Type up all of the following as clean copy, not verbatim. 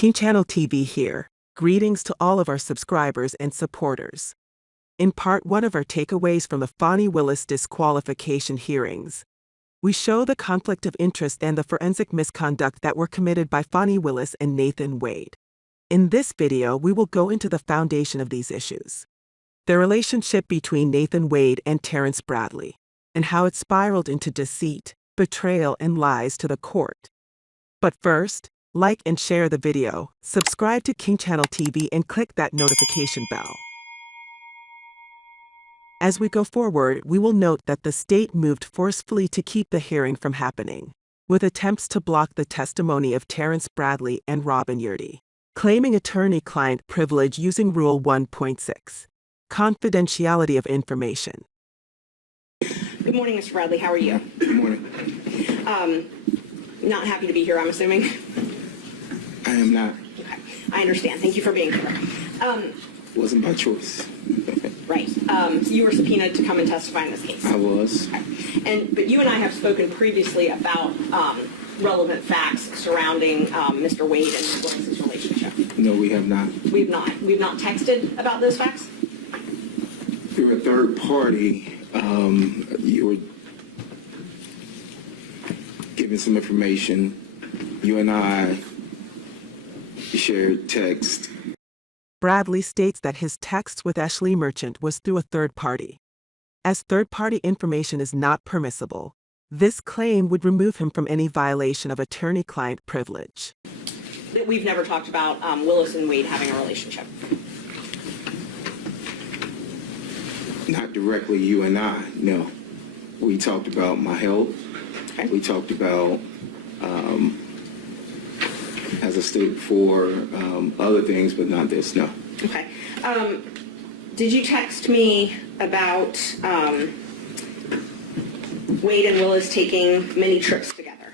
King Channel TV here. Greetings to all of our subscribers and supporters. In part 1 of our takeaways from the Fani Willis disqualification hearings, we show the conflict of interest and the forensic misconduct that were committed by Fani Willis and Nathan Wade. In this video, we will go into the foundation of these issues, the relationship between Nathan Wade and Terrance Bradley, and how it spiraled into deceit, betrayal, and lies to the court. But first, like and share the video, subscribe to King Channel TV, and click that notification bell. As we go forward, we will note that the state moved forcefully to keep the hearing from happening, with attempts to block the testimony of Terrance Bradley and Robin Yurdy, claiming attorney-client privilege using Rule 1.6, confidentiality of information. Good morning, Mr. Bradley. How are you? Good morning. Not happy to be here, I'm assuming? I am not. Okay. I understand. Thank you for being here. Wasn't by choice. Right. You were subpoenaed to come and testify in this case. I was. Okay. But you and I have spoken previously about relevant facts surrounding Mr. Wade and Ms. Willis's relationship. No, we have not. We have not. We've not texted about those facts? You're a third party. You were given some information. You and I shared text. Bradley states that his text with Ashley Merchant was through a third party. As third-party information is not permissible, this claim would remove him from any violation of attorney-client privilege. We've never talked about Willis and Wade having a relationship. Not directly you and I, no. We talked about my health. Okay. We talked about, as I stated before, other things, but not this, no. Okay. Did you text me about Wade and Willis taking many trips together?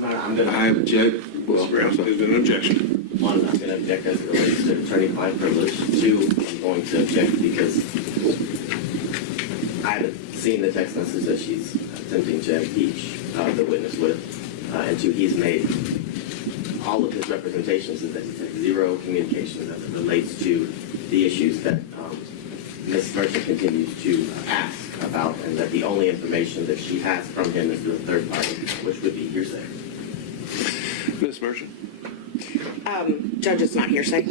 I object. Well, There's been an objection. One, I'm going to object as it relates to attorney-client privilege. Two, I'm going to object because I haven't seen the text message that she's attempting to impeach the witness with. And two, he's made all of his representations is that he's had zero communication as it relates to the issues that Ms. Merchant continues to ask about, and that the only information that she has from him is through a third party, which would be hearsay. Ms. Merchant. Judge, it's not hearsay.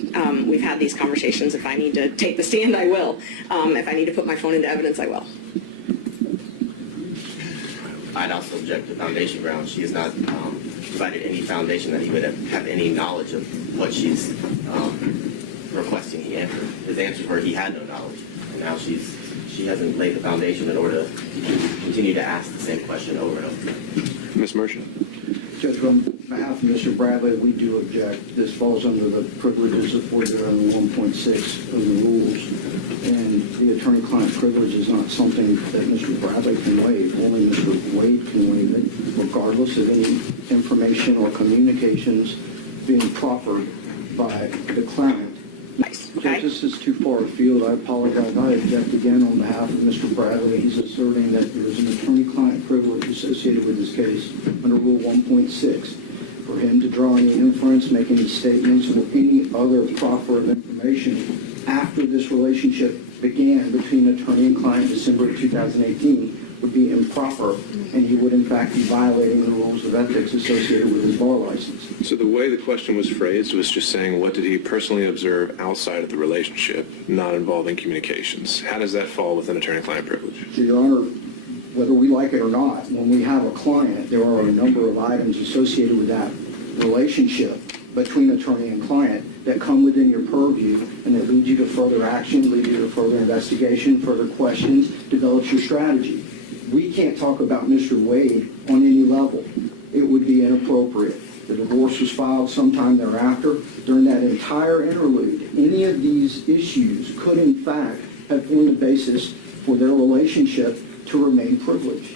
We've had these conversations. If I need to take the stand, I will. If I need to put my phone into evidence, I will. I'd also object to foundation grounds. She has not provided any foundation that he would have any knowledge of what she's requesting he answer. His answers were he had no knowledge, and now she hasn't laid the foundation in order to continue to ask the same question over and over. Ms. Merchant. Judge, on behalf of Mr. Bradley, we do object. This falls under the privileges afforded under 1.6 of the rules, and the attorney-client privilege is not something that Mr. Bradley can waive. Only Mr. Wade can waive it, regardless of any information or communications being proffered by the client. Nice. Okay. Judge, this is too far afield. I apologize. I object again on behalf of Mr. Bradley. He's asserting that there is an attorney-client privilege associated with this case under Rule 1.6 for him to draw any inference, make any statements, or any other proffer of information after this relationship began between attorney and client in December of 2018 would be improper, and he would in fact be violating the rules of ethics associated with his bar license. So the way the question was phrased was just saying, what did he personally observe outside of the relationship, not involving communications? How does that fall within attorney-client privilege? So, Your Honor, whether we like it or not, when we have a client, there are a number of items associated with that relationship between attorney and client that come within your purview and that lead you to further action, lead you to further investigation, further questions, develops your strategy. We can't talk about Mr. Wade on any level. It would be inappropriate. The divorce was filed sometime thereafter. During that entire interlude, any of these issues could in fact have been the basis for their relationship to remain privileged.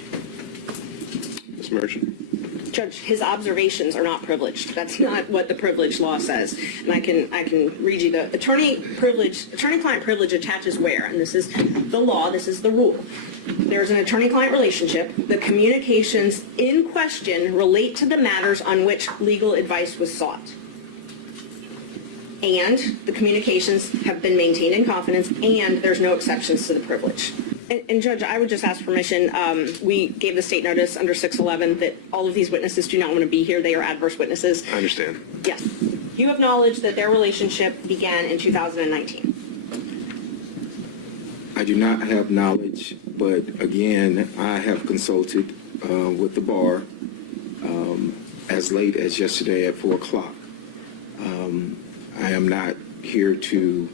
Ms. Merchant. Judge, his observations are not privileged. That's not what the privilege law says. And I can read you the attorney-client privilege attaches where, and this is the law, this is the rule. There's an attorney-client relationship. The communications in question relate to the matters on which legal advice was sought. and the communications have been maintained in confidence, and there's no exceptions to the privilege. And Judge, I would just ask permission. We gave the state notice under 611 that all of these witnesses do not want to be here. They are adverse witnesses. I understand. Yes. You have knowledge that their relationship began in 2019. I do not have knowledge, but again, I have consulted with the bar as late as yesterday at 4 o'clock. I am not here to,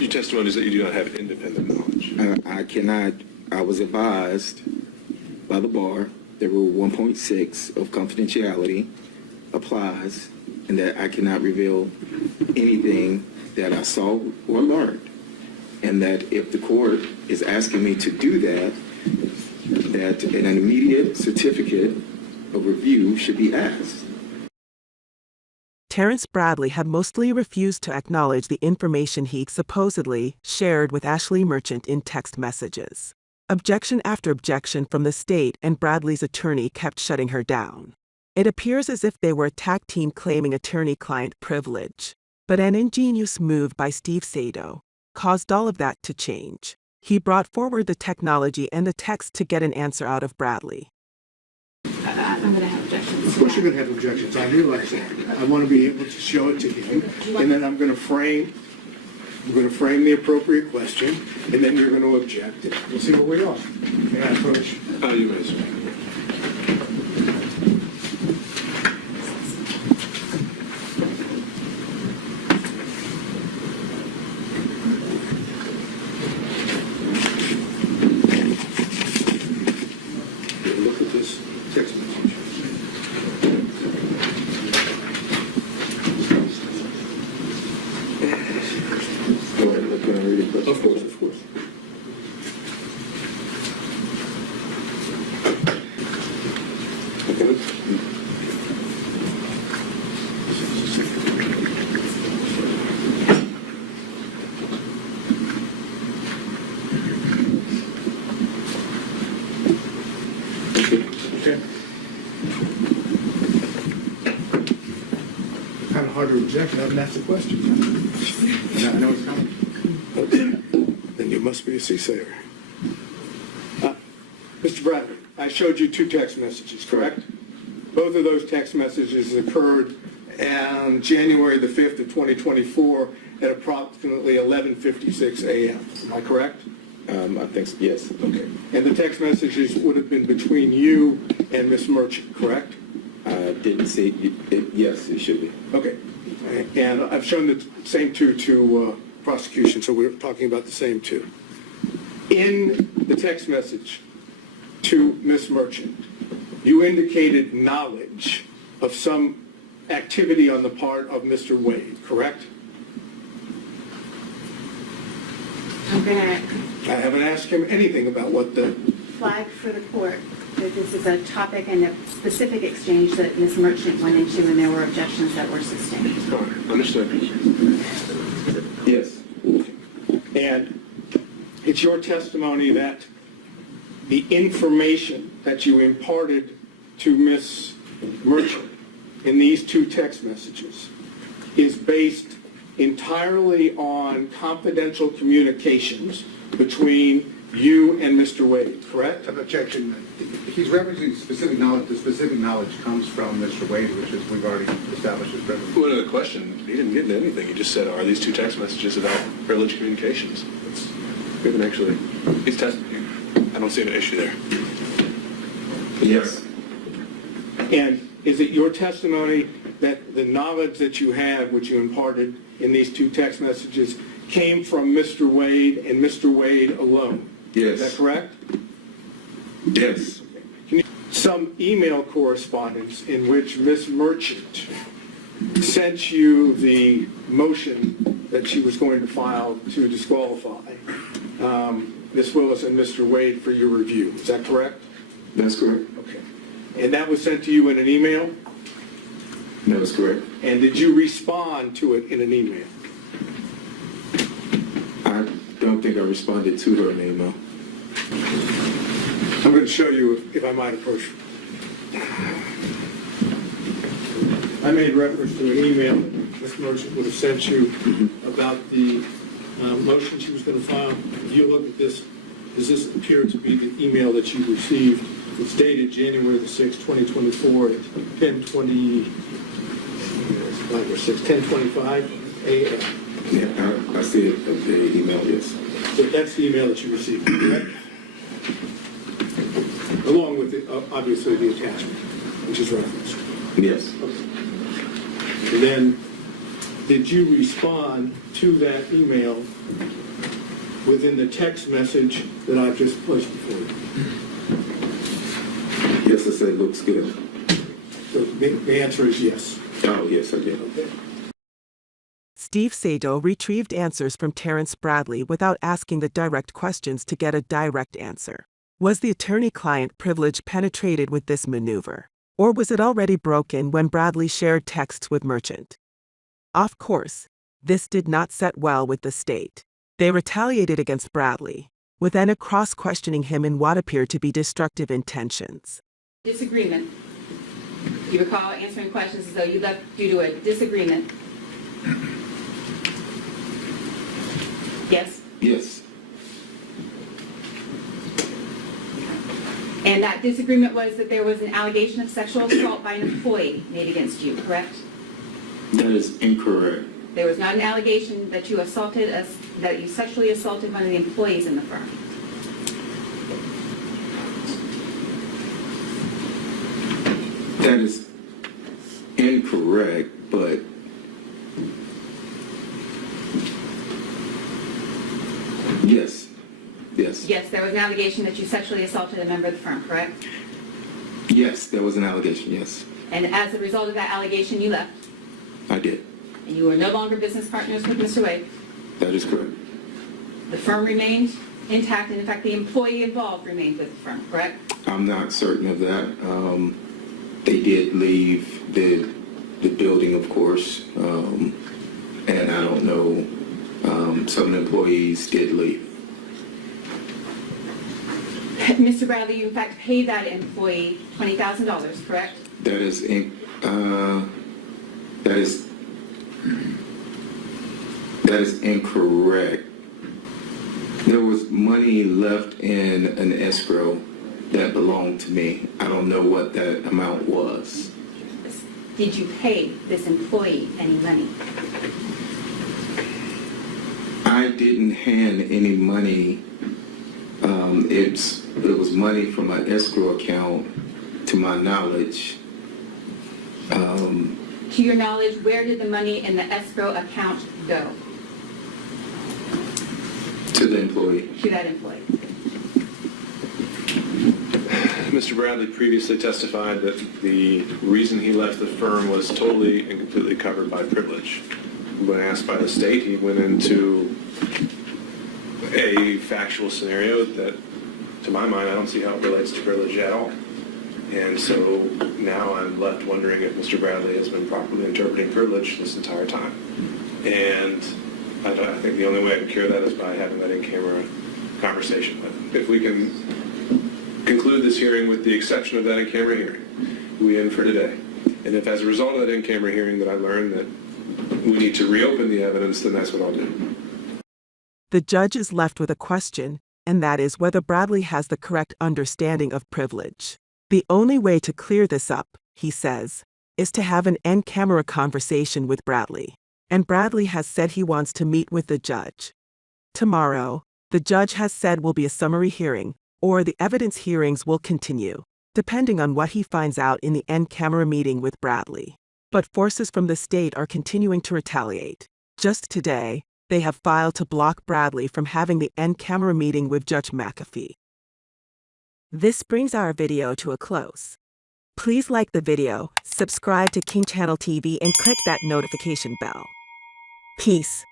Your testimony is that you do not have independent knowledge. I cannot, I was advised by the bar that Rule 1.6 of confidentiality applies and that I cannot reveal anything that I saw or learned. And that if the court is asking me to do that, that an immediate certificate of review should be asked. Terrance Bradley had mostly refused to acknowledge the information he'd supposedly shared with Ashley Merchant in text messages. Objection after objection from the state and Bradley's attorney kept shutting her down. It appears as if they were a tag team claiming attorney-client privilege. But an ingenious move by Steve Sado caused all of that to change. He brought forward the technology and the text to get an answer out of Bradley. I'm going to have objections. Of course you're going to have objections. I realize that. I want to be able to show it to him, and then I'm going to frame the appropriate question, and then you're going to object. We'll see where we are. May I approach? You may, sir. Look at this text message. Go ahead, can I read it? Of course, of course. Okay. Kind of hard to object. I haven't asked a question. I know it's coming. Okay. Then you must be a CSAyer. Mr. Bradley, I showed you two text messages, correct? Both of those text messages occurred on January the 5th of 2024 at approximately 11:56 a.m. Am I correct? I think, yes. Okay. And the text messages would have been between you and Ms. Merchant, correct? I didn't see it. Yes, it should be. Okay. And I've shown the same two to prosecution, so we're talking about the same two. In the text message to Ms. Merchant, you indicated knowledge of some activity on the part of Mr. Wade, correct? I'm going to I haven't asked him anything about what the... flag for the court that this is a topic and a specific exchange that Ms. Merchant went into, and there were objections that were sustained. All right, understood. Yes. And it's your testimony that the information that you imparted to Ms. Merchant in these two text messages is based entirely on confidential communications between you and Mr. Wade, correct? Objection. He's referencing specific knowledge. The specific knowledge comes from Mr. Wade, which is we've already established as privilege. Well, the question, he didn't get into anything. He just said, are these two text messages about privileged communications? We haven't actually, he's tested. I don't see an issue there. Yes. And is it your testimony that the knowledge that you have, which you imparted in these two text messages, came from Mr. Wade and Mr. Wade alone? Yes. Is that correct? Yes. Some email correspondence in which Ms. Merchant sent you the motion that she was going to file to disqualify Ms. Willis and Mr. Wade for your review. Is that correct? That's correct. Okay. And that was sent to you in an email? That was correct. And did you respond to it in an email? I don't think I responded to her in an email. I'm going to show you if I might approach. I I made reference to an email that Ms. Merchant would have sent you about the motion she was going to file. If you look at this, does this appear to be the email that you received? It's dated January the 6th, 2024 at 10:25 a.m. Yeah, I see it, the email, yes. So that's the email that you received, correct? Along with, obviously, the attachment, which is referenced. Yes. And then, did you respond to that email within the text message that I've just placed before you? Yes, I said looks good. So the answer is yes. Oh, yes, I did. Okay. Steve Sado retrieved answers from Terrance Bradley without asking the direct questions to get a direct answer. Was the attorney-client privilege penetrated with this maneuver? Or was it already broken when Bradley shared texts with Merchant? Of course, this did not set well with the state. They retaliated against Bradley, with Anna Cross questioning him in what appeared to be destructive intentions. Disagreement. You recall answering questions as though you left due to a disagreement. Yes? Yes, And that disagreement was that there was an allegation of sexual assault by an employee made against you, correct? that is incorrect. There was not an allegation that you sexually assaulted one of the employees in the firm. That is incorrect, but yes, yes. Yes, there was an allegation that you sexually assaulted a member of the firm, correct? Yes, there was an allegation, yes. And as a result of that allegation, you left, I did. and you were no longer business partners with Mr. Wade. That is correct. The firm remained intact, and in fact, the employee involved remained with the firm, correct? I'm not certain of that. They did leave the building, of course, and I don't know, some employees did leave. Mr. Bradley, you in fact paid that employee $20,000, correct? That is incorrect. There was money left in an escrow that belonged to me. I don't know what that amount was. Did you pay this employee any money? I didn't hand any money. It was money from my escrow account, to my knowledge. To your knowledge, where did the money in the escrow account go? To the employee. To that employee. Mr. Bradley previously testified that the reason he left the firm was totally and completely covered by privilege. When asked by the state, he went into a factual scenario that, to my mind, I don't see how it relates to privilege at all. And so now I'm left wondering if Mr. Bradley has been properly interpreting privilege this entire time. And I think the only way I can cure that is by having that in-camera conversation with him. If we can conclude this hearing with the exception of that in-camera hearing, we end for today. And if as a result of that in-camera hearing that I learned that we need to reopen the evidence, then that's what I'll do. The judge is left with a question, and that is whether Bradley has the correct understanding of privilege. The only way to clear this up, he says, is to have an in-camera conversation with Bradley. And Bradley has said he wants to meet with the judge. Tomorrow, the judge has said will be a summary hearing, or the evidence hearings will continue, depending on what he finds out in the in-camera meeting with Bradley. But forces from the state are continuing to retaliate. Just today, they have filed to block Bradley from having the in-camera meeting with Judge McAfee. This brings our video to a close. Please like the video, subscribe to King Channel TV, and click that notification bell. Peace.